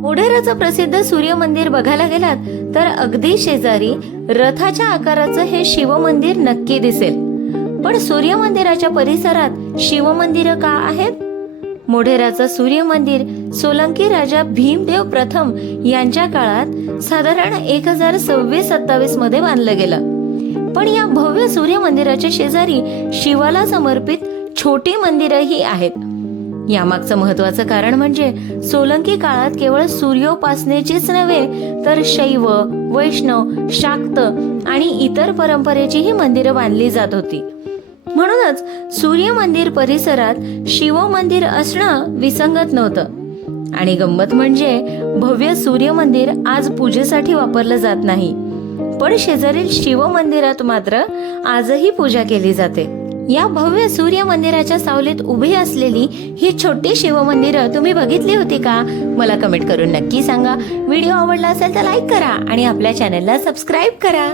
मोढेराचं प्रसिद्ध सूर्य मंदिर बघायला गेलात तर अगदी शेजारी रथाच्या आकाराचं हे शिव मंदिर नक्की दिसेल। पण सूर्य मंदिराच्या परिसरात शिव मंदिर का आहेत? मोढेराचं सूर्य मंदिर सोलंकी राजा भीमदेव प्रथम यांच्या काळात साधारण 1026-27 मध्ये बांधलं गेलं। पण या भव्य सूर्य मंदिराच्या शेजारी शिवाला समर्पित छोटी मंदिरही आहेत। यामागचं महत्वाचं कारण म्हणजे सोलंकी काळात केवळ सूर्योपासनेचीच नव्हे तर शैव, वैष्णव, शाक्त आणि इतर परंपरेचीही मंदिरं बांधली जात होती। म्हणूनच सूर्य मंदिर परिसरात शिव मंदिर असणं विसंगत नव्हतं। आणि गंमत म्हणजे भव्य सूर्य मंदिर आज पूजेसाठी वापरलं जात नाही, पण शेजारील शिव मंदिरात मात्र आजही पूजा केली जाते। या भव्य सूर्य मंदिराच्या सावलीत उभी असलेली ही छोटी शिव मंदिरं तुम्ही बघितली होती का? मला कमेंट करून नक्की सांगा। व्हिडिओ आवडला असेल तर लाईक करा आणि आपल्या चॅनलला सबस्क्राईब करा।